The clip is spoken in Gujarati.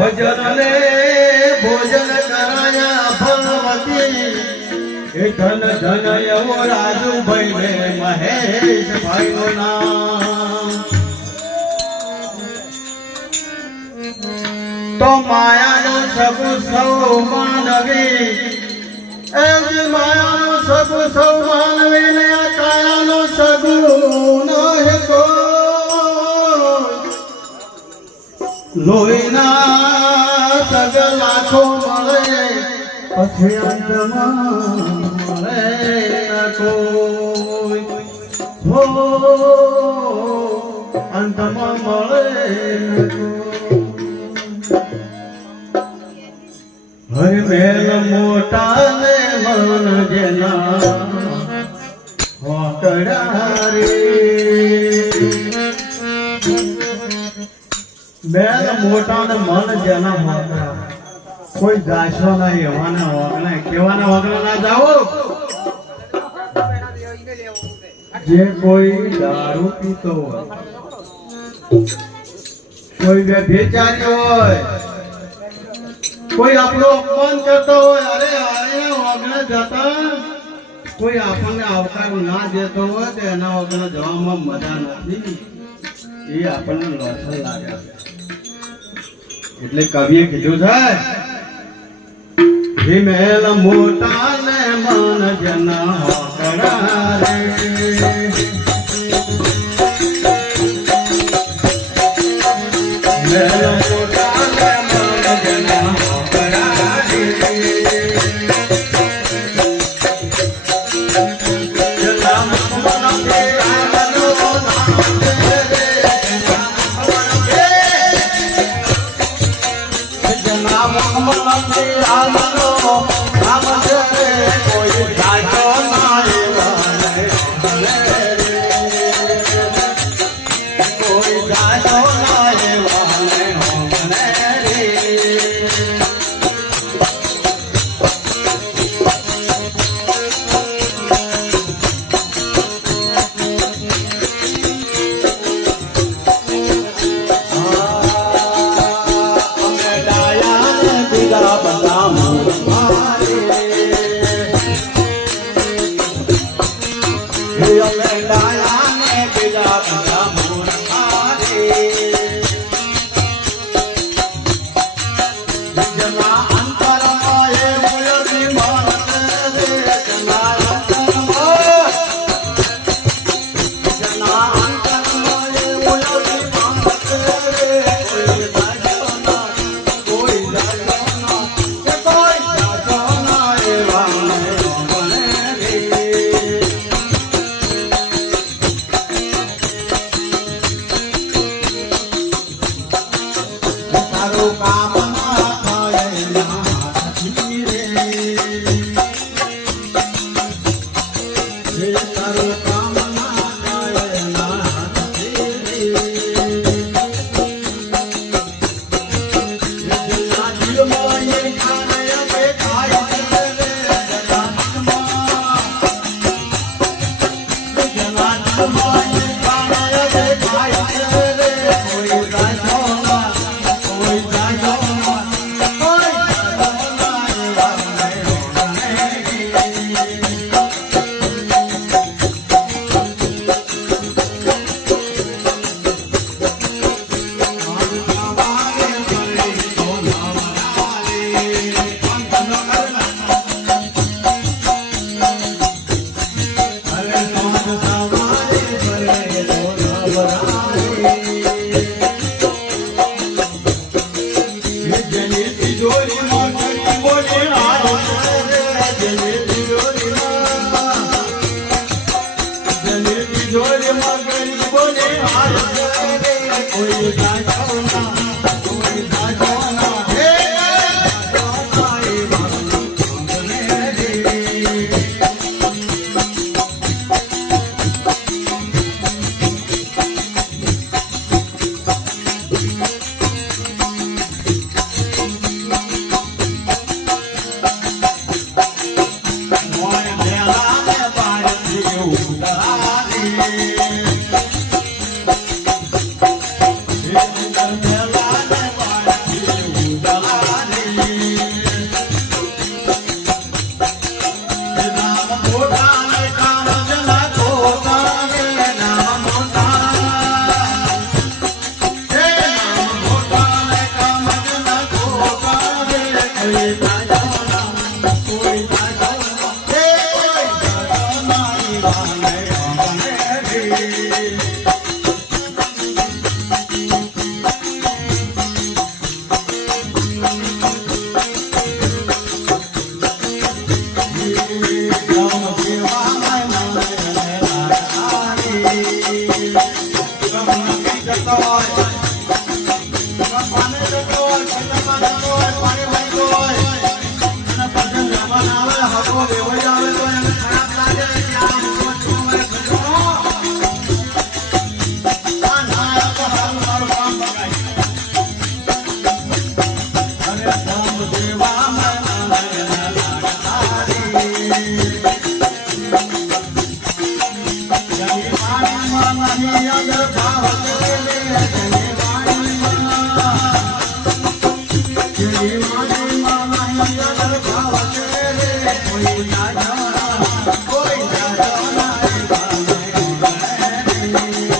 ભજન લે ભોજન કરાયા ફલવતી એ ધન ધન એવો રાજુભાઈ ને મહેશભાઈ નું નામ તો માયાનું સગુ સૌ માનવી એ માયાનું સગુ સૌ માનવી ને કાયાનું સગુ નહે કો લોહીના સગ લાખો મળે પછી અંતમાં મળે ન કોઈ હો અંતમાં મળે ન કોઈ હર મેલ મોટા ને મન જેના હોકડા રે મેલ મોટા ને મન જેના હોકડા કોઈ ગાશો ના એવાના વગણા કેવાના વગણા ના જાઓ જે કોઈ દારૂ પીતો હોય કોઈ વ્યભિચારી હોય કોઈ આપણો અપમાન કરતો હોય અરે વગણા જતા કોઈ આપણને આવકાર ના દેતો હોય તો એના વગર જવામાં મજા નથી એ આપણને લોસન લાગે એટલે કવિએ કીધું છે મેલ મોટા ને મન જના હોકડા રે મેલ મોટા ને મન જના હોકડા રે જના મન કે આમનો નામ રે જના મન કે આમનો કોઈ જાતો ના કોઈ જાતો ના Thank you. જતો હોય, પાણી જતો હોય, ખેતરમાં જતો હોય, પાણી વળતો હોય અને પછી મહેમાન આવે, હકો વેવાઈ આવે તો એને ખરાબ લાગે કે આ મોટો છોકરો ખજૂરો. આ ના આવ્યો તો હારું મારું કામ બગાડી. અને ધમ દેવા કોઈ